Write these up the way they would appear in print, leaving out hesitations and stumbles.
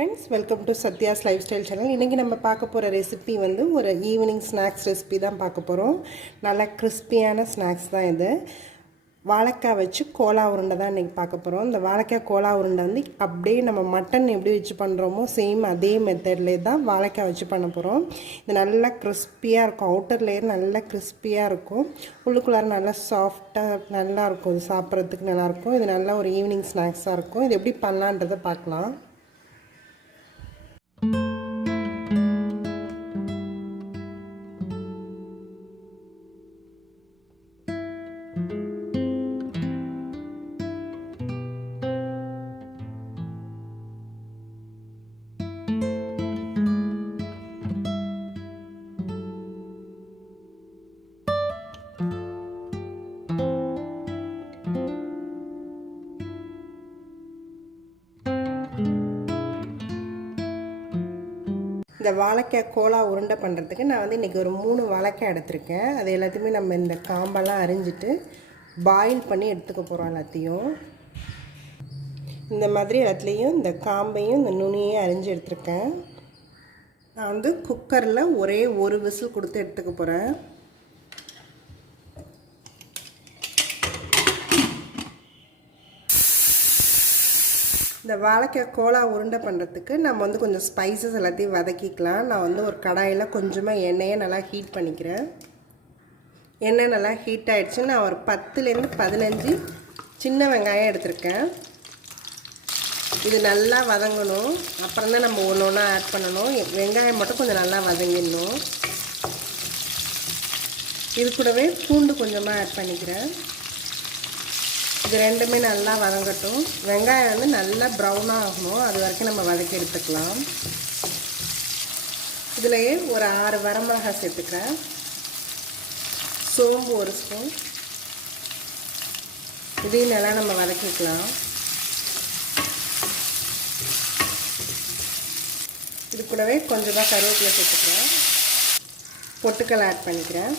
friends, welcome to Satya's lifestyle channel. இன்னைக்கு நம்ம பார்க்க போற ரெசிபி வந்து ஒரு ஈவினிங் ஸ்நாக்ஸ் ரெசிபி தான் பார்க்க போறோம். நல்ல கிறிஸ்பியான ஸ்நாக்ஸ் தான் இது. வாழைக்காய் வச்சு கோலா உருண்டை தான் இன்னைக்கு பார்க்க போறோம். இந்த வாழைக்காய் கோலா உருண்டை வந்து அப்படியே நம்ம மட்டன் எப்படி வச்சு பண்றோமோ சேம் அதே மெத்தட்ல தான் வாழைக்காய் வச்சு பண்ண போறோம். இது நல்ல கிறிஸ்பியா இருக்கும். அவுட்டர் லேயர் நல்ல கிறிஸ்பியா இருக்கும். உள்ளுக்குள்ள நல்ல சாஃப்ட்டா நல்லா இருக்கும். இது சாப்பிறதுக்கு நல்லா இருக்கும். இது நல்ல ஒரு ஈவினிங் ஸ்நாக்ஸா இருக்கும். இது எப்படி பண்ணலாம்ன்றதை பார்க்கலாம். இந்த வாழைக்காய் கோலா உருண்டை பண்ணுறதுக்கு நான் வந்து இன்றைக்கி ஒரு 3 வாழைக்காய் எடுத்திருக்கேன். அது எல்லாத்தையுமே நம்ம இந்த காம்பெல்லாம் அரிஞ்சிட்டு பாயில் பண்ணி எடுத்துக்க போகிறோம். எல்லாத்தையும் இந்த மாதிரி எல்லாத்துலேயும் இந்த காம்பையும் இந்த நுனியையும் அரிஞ்சு எடுத்துருக்கேன். நான் வந்து குக்கரில் ஒரே ஒரு விசில் கொடுத்து எடுத்துக்க போகிறேன். இந்த வாழைக்காய் கோலா உருண்டை பண்ணுறதுக்கு நம்ம வந்து கொஞ்சம் ஸ்பைசஸ் எல்லாத்தையும் வதக்கிக்கலாம். நான் வந்து ஒரு கடாயில் கொஞ்சமாக எண்ணெயை நல்லா ஹீட் பண்ணிக்கிறேன். எண்ணெய் நல்லா ஹீட் ஆகிடுச்சு. நான் ஒரு 10லேருந்து 15 சின்ன வெங்காயம் எடுத்திருக்கேன். இது நல்லா வதங்கணும். அப்புறம் தான் நம்ம ஒன்று ஒன்றா ஆட் பண்ணணும். வெங்காயம் மட்டும் கொஞ்சம் நல்லா வதங்கிடணும். இது கூடவே பூண்டு கொஞ்சமாக ஆட் பண்ணிக்கிறேன். இது ரெண்டுமே நல்லா வதங்கட்டும். வெங்காயம் வந்து நல்லா ப்ரௌனாக ஆகணும். அது வரைக்கும் நம்ம வதக்கி எடுத்துக்கலாம். இதுலேயே ஒரு 6 வரமிளகாய் சேர்த்துக்கிறேன். சோம்பு 1 ஸ்பூன். இதையும் நல்லா நம்ம வதக்கிக்கலாம். இது கூடவே கொஞ்சமாக கருவேப்பிலை சேர்த்துக்கிறேன். பொட்டுக்கடலை ஆட் பண்ணிக்கிறேன்.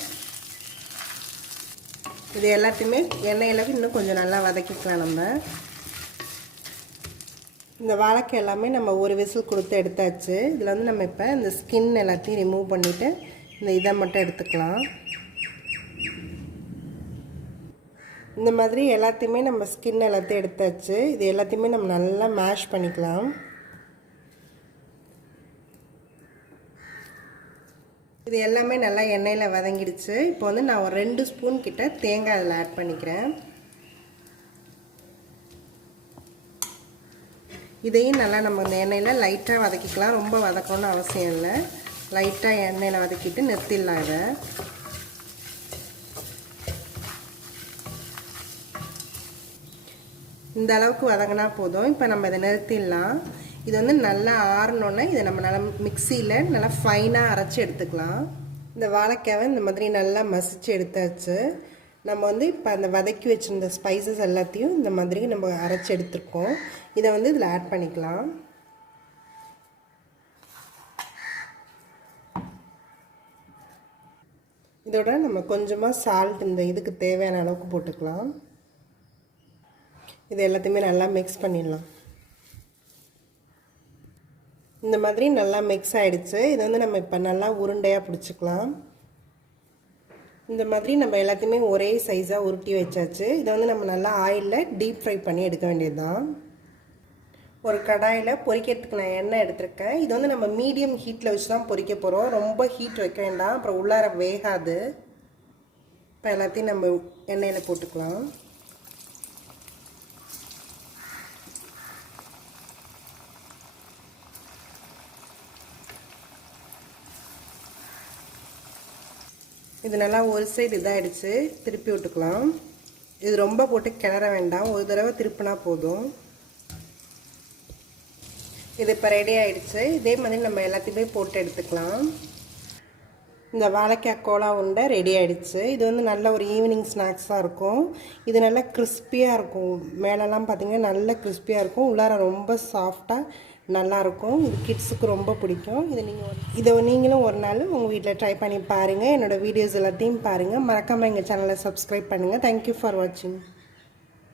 இது எல்லாத்தையுமே எண்ணெயில் இன்னும் கொஞ்சம் நல்லா வதக்கிக்கலாம். நம்ம இந்த வாழைக்காய் எல்லாமே நம்ம ஒரு விசில் கொடுத்து எடுத்தாச்சு. இதில் வந்து நம்ம இப்போ இந்த ஸ்கின் எல்லாத்தையும் ரிமூவ் பண்ணிவிட்டு இந்த இதை மட்டும் எடுத்துக்கலாம். இந்த மாதிரி எல்லாத்தையுமே நம்ம ஸ்கின் எல்லாத்தையும் எடுத்தாச்சு. இது எல்லாத்தையுமே நம்ம நல்லா மேஷ் பண்ணிக்கலாம். இது எல்லாமே நல்லா எண்ணெயில் வதங்கிடுச்சு. இப்போ வந்து நான் ஒரு 2 ஸ்பூன் கிட்ட தேங்காய் அதில் ஆட் பண்ணிக்கிறேன். இதையும் நல்லா நம்ம இந்த எண்ணெயில் லைட்டாக வதக்கிக்கலாம். ரொம்ப வதக்கணும்னு அவசியம் இல்லை. லைட்டாக எண்ணெயில் வதக்கிட்டு நிறுத்திடலாம். இதை இந்த அளவுக்கு வதங்கினா போதும். இப்போ நம்ம இதை நிறுத்திடலாம். இது வந்து நல்லா ஆறணுன்னா இதை நம்ம நல்லா மிக்சியில் நல்லா ஃபைனாக அரைச்சி எடுத்துக்கலாம். இந்த வாழைக்காவை இந்த மாதிரி நல்லா மசிச்சு எடுத்தாச்சு. நம்ம வந்து இப்போ அந்த வதக்கி வச்சுருந்த ஸ்பைசஸ் எல்லாத்தையும் இந்த மாதிரி நம்ம அரைச்சி எடுத்துருக்கோம். இதை வந்து இதில் ஆட் பண்ணிக்கலாம். இதோட நம்ம கொஞ்சமாக சால்ட் இந்த இதுக்கு தேவையான அளவுக்கு போட்டுக்கலாம். இது எல்லாத்தையுமே நல்லா மிக்ஸ் பண்ணிடலாம். இந்த மாதிரி நல்லா மிக்ஸ் ஆகிடுச்சு. இது வந்து நம்ம இப்போ நல்லா உருண்டையாக பிடிச்சிக்கலாம். இந்த மாதிரி நம்ம எல்லாத்தையுமே ஒரே சைஸாக உருட்டி வச்சாச்சு. இதை வந்து நம்ம நல்லா ஆயிலில் டீப் ஃப்ரை பண்ணி எடுக்க வேண்டியது தான். ஒரு கடாயில் பொரிக்கிறதுக்கு நான் எண்ணெய் எடுத்திருக்கேன். இது வந்து நம்ம மீடியம் ஹீட்டில் வச்சு தான் பொரிக்க போகிறோம். ரொம்ப ஹீட் வைக்க வேண்டாம், அப்புறம் உள்ளார வேகாது. இப்போ எல்லாத்தையும் நம்ம எண்ணெயில் போட்டுக்கலாம். இது நல்லா ஒரு சைடு இதாகிடுச்சு. திருப்பி விட்டுக்கலாம். இது ரொம்ப போட்டு கிளற வேண்டாம். ஒரு தடவை திருப்பினா போதும். இது இப்போ ரெடி ஆகிடுச்சு. இதே மாதிரி நம்ம எல்லாத்தையுமே போட்டு எடுத்துக்கலாம். இந்த வாழைக்காய் கோலா உருண்டை ரெடி ஆகிடுச்சு. இது வந்து நல்ல ஒரு ஈவினிங் ஸ்நாக்ஸாக இருக்கும். இது நல்லா கிறிஸ்பியாக இருக்கும். மேலெல்லாம் பார்த்திங்கன்னா நல்ல கிறிஸ்பியாக இருக்கும். உள்ளார ரொம்ப சாஃப்டாக நல்லாயிருக்கும். இது கிட்ஸுக்கு ரொம்ப பிடிக்கும். இதை நீங்களும் ஒரு நாள் உங்கள் வீட்டில் ட்ரை பண்ணி பாருங்கள். என்னோடய வீடியோஸ் எல்லாத்தையும் பாருங்கள். மறக்காமல் எங்கள் சேனலை சப்ஸ்கிரைப் பண்ணுங்கள். தேங்க்யூ ஃபார் வாட்சிங்.